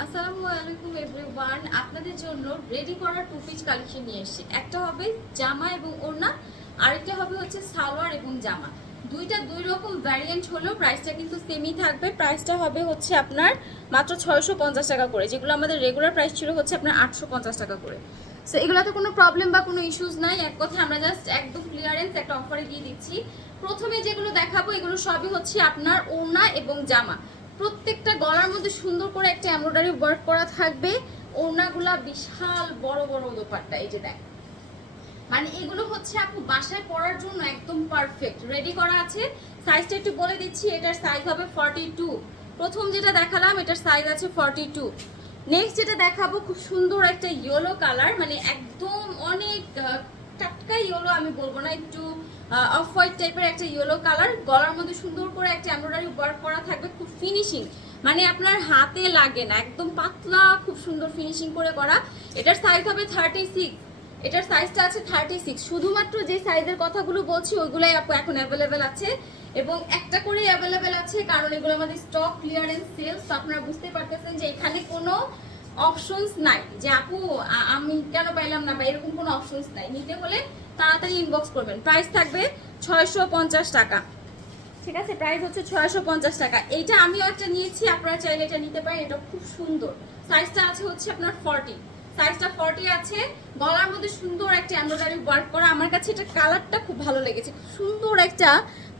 আসসালামু আলাইকুম এভরিওয়ান, আপনাদের জন্য রেডি করা টু পিস কালেকশন নিয়ে এসেছি। একটা হবে জামা এবং ওড়না, আরেকটা হবে হচ্ছে সালোয়ার এবং জামা। দুইটা দুই রকম ভ্যারিয়েন্ট হলেও প্রাইসটা কিন্তু সেমই থাকবে। প্রাইসটা হবে হচ্ছে আপনার মাত্র 650 টাকা করে, যেগুলো আমাদের রেগুলার প্রাইস ছিল হচ্ছে আপনার 850 টাকা করে। সো এগুলোতে কোনো প্রবলেম বা কোনো ইস্যুস নাই, এক কথায় আমরা জাস্ট একদম ক্লিয়ারেন্স একটা অফারে দিয়ে দিচ্ছি। প্রথমে যেগুলো দেখাবো এগুলো সবই হচ্ছে আপনার ওড়না এবং জামা। প্রত্যেকটা গলার মধ্যে সুন্দর করে একটা এমব্রয়ডারি ওয়ার্ক করা থাকবে। ওড়নাগুলা বিশাল বড় বড় দোপাট্টা, এই যে দেখ, মানে এগুলো হচ্ছে আপু বাসায় পরার জন্য একদম পারফেক্ট রেডি করা আছে। সাইজটা একটু বলে দিচ্ছি, এটার সাইজ হবে 42। প্রথম যেটা দেখালাম এটার সাইজ আছে 42। নেক্সট যেটা দেখাবো খুব সুন্দর একটা ইয়েলো কালার, মানে একদম অনেক টাটকা ইয়েলো আমি বলবো না, একটু অফ হোয়াইট টাইপের একটা ইয়েলো কালার। গলার মধ্যে সুন্দর করে একটা এমব্রয়ডারি ওয়ার্ক করা থাকবে, খুব ফিনিশিং, মানে আপনার হাতে লাগে না, একদম পাতলা খুব সুন্দর ফিনিশিং করে করা। এটার সাইজ হবে 36। এটার সাইজটা আছে 36। শুধুমাত্র যে সাইজের কথাগুলো বলছি ওইগুলাই আপু এখন অ্যাভেলেবেল আছে, এবং একটা করেই অ্যাভেলেবেল আছে, কারণ এগুলো আমাদের স্টক ক্লিয়ারেন্স সেলস। আপনারা বুঝতে পারতেছেন যে এখানে কোনো অপশনস নাই যে আপু আমি কেন পাইলাম না, বা এরকম কোনো অপশনস নাই। নিতে হলে তাড়াতাড়ি ইনবক্স করবেন। প্রাইস থাকবে 650 টাকা, ঠিক আছে? প্রাইস হচ্ছে 650 টাকা। এইটা আমিও একটা নিয়েছি, আপনারা চাইলে এটা নিতে পারেন, এটা খুব সুন্দর। সাইজটা আছে হচ্ছে আপনার 40, সাইজটা 40 আছে। গলার মধ্যে সুন্দর একটা এমব্রয়ডারি ওয়ার্ক করা। আমার কাছে এটা কালারটা খুব ভালো লেগেছে, সুন্দর একটা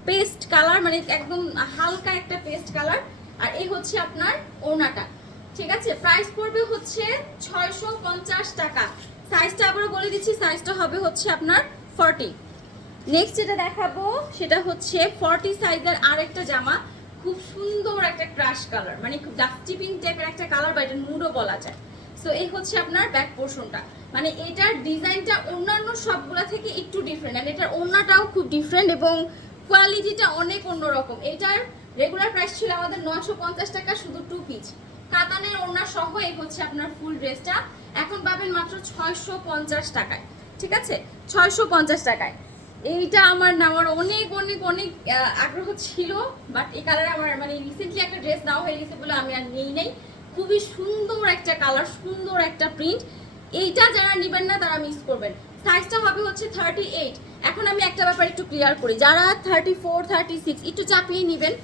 পেস্ট কালার, মানে একদম হালকা একটা পেস্ট কালার। আর এই হচ্ছে আপনার ওড়নাটা, ঠিক আছে? প্রাইস পড়বে হচ্ছে 650 টাকা। সাইজটা আবারও বলে দিচ্ছি, সাইজটা হবে হচ্ছে আপনার 40। নেক্সট যেটা দেখাবো সেটা হচ্ছে 40 সাইজের আরেকটা জামা, খুব সুন্দর একটা ক্রাশ কালার, মানে খুব ডাস্টি পিঙ্ক টাইপের একটা কালার, বা এটা নুডও বলা যায়। সো এই হচ্ছে আপনার ব্যাক পোর্শনটা, মানে এটার ডিজাইনটা অন্যান্য সবগুলা থেকে একটু ডিফারেন্ট, আর এটার ওড়নাটাও খুব ডিফারেন্ট এবং কোয়ালিটিটা অনেক অন্যরকম। এটার রেগুলার প্রাইস ছিল আমাদের 950 টাকা, শুধু টু পিস কাতানের ওড়না সহ। এই হচ্ছে আপনার ফুল ড্রেসটা, এখন পাবেন মাত্র 650 টাকায়, ঠিক আছে? 650 টাকায়। এইটা আমার নেওয়ার অনেক অনেক অনেক আগ্রহ ছিল, বাট এই কালারে আমার মানে রিসেন্টলি একটা ড্রেস নেওয়া হয়ে গেছে বলে আমি আর নেই নাই। খুবই সুন্দর একটা কালার, সুন্দর একটা প্রিন্ট। এইটা যারা নেবেন না তারা মিস করবেন। সাইজটা হবে হচ্ছে 38। এখন আমি একটা ব্যাপার একটু ক্লিয়ার করি, যারা 34 36 একটু চাপিয়ে নেবেন।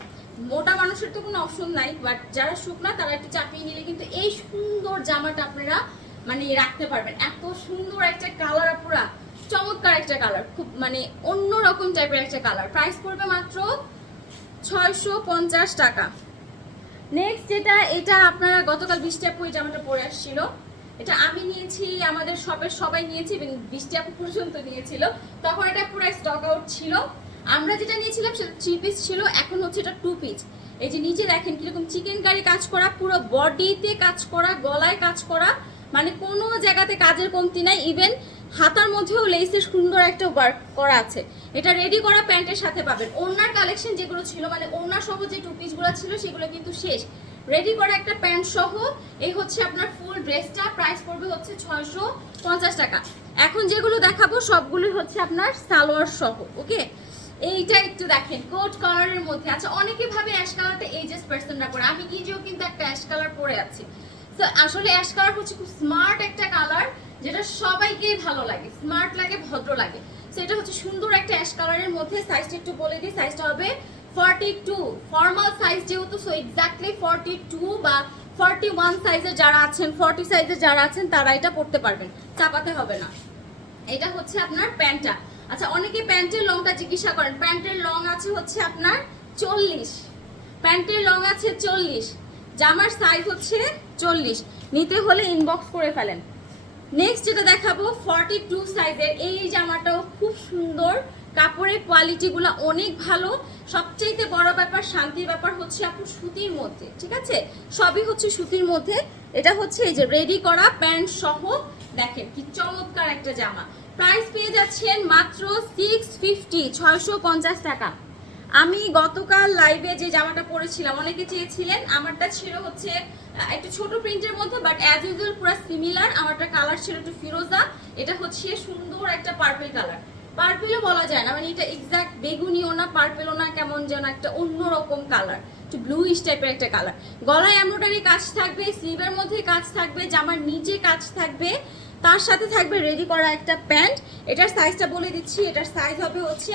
মোটা মানুষের তো কোনো অপশন নাই, বাট যারা শুকনা তারা একটু চাপিয়ে নিলে কিন্তু এই সুন্দর জামাটা আপনারা মানে রাখতে পারবেন। এত সুন্দর একটা কালার, পুরা চমৎকার একটা কালার, খুব মানে অন্যরকম টাইপের একটা কালার। প্রাইস পড়বে মাত্র 650 টাকা। নেক্সট যেটা, এটা আপনারা গতকাল 20 আপু এই জামাটা পরে আসছিল, এটা আমি নিয়েছি, আমাদের শপের সবাই নিয়েছি, এবং 20 আপু পর্যন্ত নিয়েছিল। তখন এটা পুরো স্টক আউট ছিল। আমরা যেটা নিয়েছিলাম সেটা 3 পিস ছিল, এখন হচ্ছে এটা 2 পিস। এই যে নিচে দেখেন কিরকম চিকেন কারি কাজ করা, পুরো বডিতে কাজ করা, গলায় কাজ করা, মানে কোনো জায়গাতে কাজের কমতি নাই। ইভেন হাতার মধ্যেও লেসের সুন্দর একটা ওয়ার্ক করা আছে। এটা রেডি করা প্যান্টের সাথে পাবেন। ওড়নার কালেকশন যেগুলো ছিল, মানে ওড়না সহ যে টু পিসগুলো ছিল সেগুলো কিন্তু শেষ। রেডি করা একটা প্যান্ট সহ এই হচ্ছে আপনার ফুল ড্রেসটা। প্রাইস পড়বে হচ্ছে 650 টাকা। এখন যেগুলো দেখাবো সবগুলো হচ্ছে আপনার সালোয়ার সহ, ওকে? এইটা একটু দেখেন কোট কালারের মধ্যে। আচ্ছা, অনেকে ভাবে অ্যাশ কালারটা এজেস পার্সনরা পরে, আমি নিজেও কিন্তু একটা অ্যাশ কালার পরে আছি। তো আসলে অ্যাশ কালার হচ্ছে খুব স্মার্ট একটা কালার, যেটা সবাইকেই ভালো লাগে, স্মার্ট লাগে, ভদ্র লাগে। সো এটা হচ্ছে সুন্দর একটা অ্যাশ কালারের মধ্যে। সাইজটা একটু বলে দিই, সাইজটা হবে 42 ফর্মাল সাইজ যেহেতু, সো এক্স্যাক্টলি 42 বা 41 সাইজের যারা আছেন, 40 সাইজের যারা আছেন তারা এটা পড়তে পারবেন, চাপাতে হবে না। এটা হচ্ছে আপনার প্যান্টটা। আচ্ছা, অনেকে প্যান্টের লংটা জিজ্ঞাসা করেন। প্যান্টের লং আছে হচ্ছে আপনার 40, প্যান্টের লং আছে 40, জামার সাইজ হচ্ছে 40। নিতে হলে ইনবক্স করে ফেলেন। নেক্সট যেটা দেখাবো 42 সাইজের, এই জামাটাও খুব সুন্দর, কাপড়ের কোয়ালিটিগুলো অনেক ভালো। সবচাইতে বড় ব্যাপার, শান্তির ব্যাপার হচ্ছে আপু সুতির মধ্যে, ঠিক আছে? সবই হচ্ছে সুতির মধ্যে। এটা হচ্ছে এই যে রেডি করা প্যান্ট সহ, দেখেন কি চমৎকার একটা জামা। প্রাইস পেয়ে যাচ্ছেন মাত্র 650, 650 টাকা। আমি গতকাল লাইভে যে জামাটা পরেছিলাম অনেকে চেয়েছিলেন, আমারটা ছিল হচ্ছে একটু ছোট প্রিন্টের মধ্যে, বাট অ্যাজ ইউজুয়াল পুরো সিমিলার। আমারটা কালার ছিল একটু ফিরোজা, এটা হচ্ছে সুন্দর একটা পার্পল কালার। পার্পেলও বলা যায় না, মানে এটা এক্সাক্ট বেগুনিও না পার্পেলও না, কেমন যেন একটা অন্যরকম কালার। একটু ব্লুইশ টাইপের একটা কালার। গলায় এমব্রয়ডারি কাজ থাকবে, স্লিভের মধ্যে কাজ থাকবে, জামার নিচে কাজ থাকবে, তার সাথে থাকবে রেডি করা একটা প্যান্ট। এটার সাইজটা বলে দিচ্ছি, এটার সাইজ হবে হচ্ছে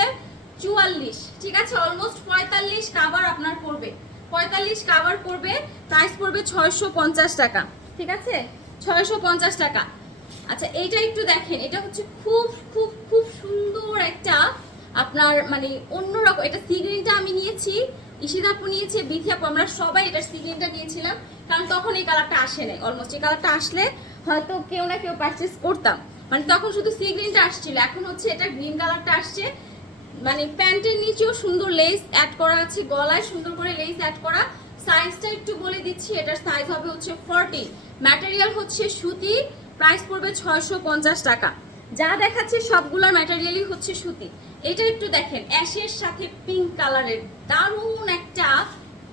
44, ঠিক আছে, অলমোস্ট 45 কাভার আপনার পড়বে, 45 কাভার পড়বে। প্রাইস পড়বে 650 টাকা, ঠিক আছে, 650 টাকা। আচ্ছা এইটা একটু দেখেন, এটা হচ্ছে খুব খুব খুব সুন্দর একটা আপনার মানে অন্যরকম। এটা সি গ্রিনটা আমি নিয়েছি, ইশিদাপু নিয়েছে, বিথিয়াপু, আমরা সবাই এটার সি গ্রিনটা নিয়েছিলাম, কারণ তখন এই কালারটা আসে নাই। অলমোস্ট এই কালারটা আসলে হয়তো কেউ না কেউ পারচেস করতাম, মানে তখন শুধু সি গ্রিনটা আসছিল, এখন হচ্ছে এটা গ্রিন কালারটা আসছে। মানে প্যান্টের নিচেও সুন্দর লেস অ্যাড করা আছে, গলায় সুন্দর করে লেস অ্যাড করা। সাইজটা একটু বলে দিচ্ছি, এটার সাইজ হবে হচ্ছে 40, ম্যাটেরিয়াল হচ্ছে সুতি, প্রাইস পড়বে 650 টাকা। যা দেখাচ্ছে সবগুলোর ম্যাটেরিয়ালই হচ্ছে সুতি। এটা একটু দেখেন, অ্যাশের সাথে পিঙ্ক কালারের দারুণ একটা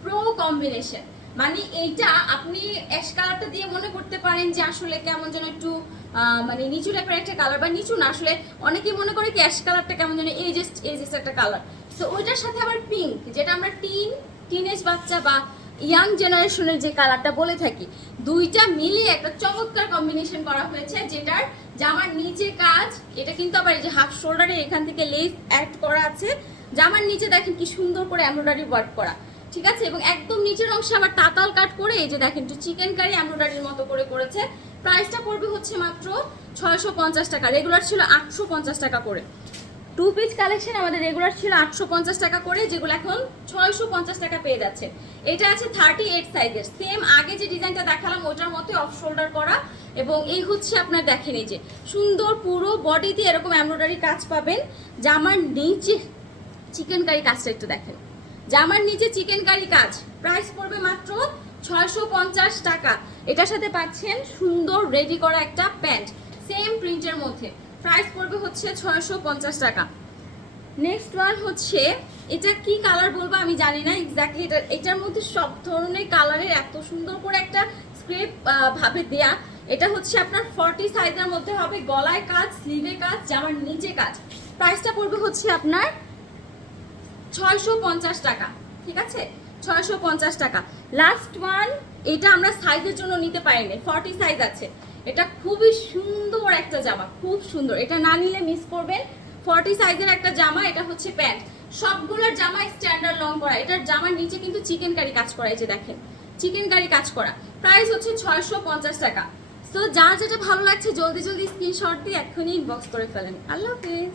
প্রো কম্বিনেশন। মানে এইটা আপনি অ্যাশ কালারটা দিয়ে মনে করতে পারেন যে আসলে কেমন যেন একটু মানে নিচু টাইপের একটা কালার, বা নিচু না, আসলে অনেকেই মনে করে কি অ্যাশ কালারটা কেমন যেন এজেস একটা কালার। সো ওইটার সাথে আবার পিঙ্ক, যেটা আমরা টিনেজ বাচ্চা বা ইয়াং জেনারেশনের যে কালারটা বলে থাকি, দুইটা মিলিয়ে একটা চমৎকার কম্বিনেশন করা হয়েছে, যেটার জামার নিচে কাজ। এটা কিন্তু আবার এই যে হাফ শোল্ডারে এখান থেকে লেস অ্যাড করা আছে, জামার নিচে দেখেন কি সুন্দর করে এমব্রয়ডারি ওয়ার্ক করা, ঠিক আছে, এবং একদম নিচের অংশে আবার তাতাল কাট করে এই যে দেখেন একটু চিকেন কারি এমব্রয়ডারির মতো করে করেছে। প্রাইসটা পড়বে হচ্ছে মাত্র 650 টাকা, রেগুলার ছিল 850 টাকা করে। টু পিস কালেকশন আমাদের রেগুলার ছিল 850 টাকা করে, যেগুলো এখন 650 টাকা পেয়ে যাচ্ছে। এটা আছে 38 সাইজের, সেম আগে যে ডিজাইনটা দেখালাম ওটার মতোই অফ শোল্ডার করা, এবং এই হচ্ছে আপনার দেখেন এই যে সুন্দর পুরো বডিতে এরকম এমব্রয়ডারি কাজ পাবেন। জামার নিচে চিকেন কারি কাজটা একটু দেখেন, জামার নিচে চিকেন কারি কাজ। প্রাইস পড়বে মাত্র 650 টাকা। এটার সাথে পাচ্ছেন সুন্দর রেডি করা একটা প্যান্ট সেম প্রিন্টের মধ্যে, প্রাইস পড়বে হচ্ছে 650 টাকা। নেক্সট ওয়ান হচ্ছে, এটা কি কালার বলবো আমি জানি না এক্স্যাক্টলি, এটার মধ্যে সব ধরনের কালারের এত সুন্দর করে একটা স্ক্রেপ ভাবে দেয়া। এটা হচ্ছে আপনার 40 সাইজের মধ্যে হবে, গলায় কাজ, স্লিভে কাজ, জামার নিচে কাজ। প্রাইসটা পড়বে হচ্ছে আপনার 650 টাকা, ঠিক আছে, 650 টাকা। লাস্ট ওয়ান, এটা আমরা সাইজের জন্য নিতে পারিনি, 40 সাইজ আছে। এটা খুবই সুন্দর একটা জামা, খুব সুন্দর, এটা না নিলে মিস করবেন। 40 সাইজের একটা জামা, এটা হচ্ছে প্যান্ট। সবগুলোর জামা স্ট্যান্ডার্ড লং করা, এটার জামার নিচে কিন্তু চিকেন কারি কাজ করা, এই যে দেখেন চিকেন কারি কাজ করা। প্রাইস হচ্ছে 650 টাকা। তো যার যেটা ভালো লাগছে জলদি জলদি স্ক্রিনশট দিয়ে এক্ষুনি ইনবক্স করে ফেলেন। আল্লাহ হাফেজ।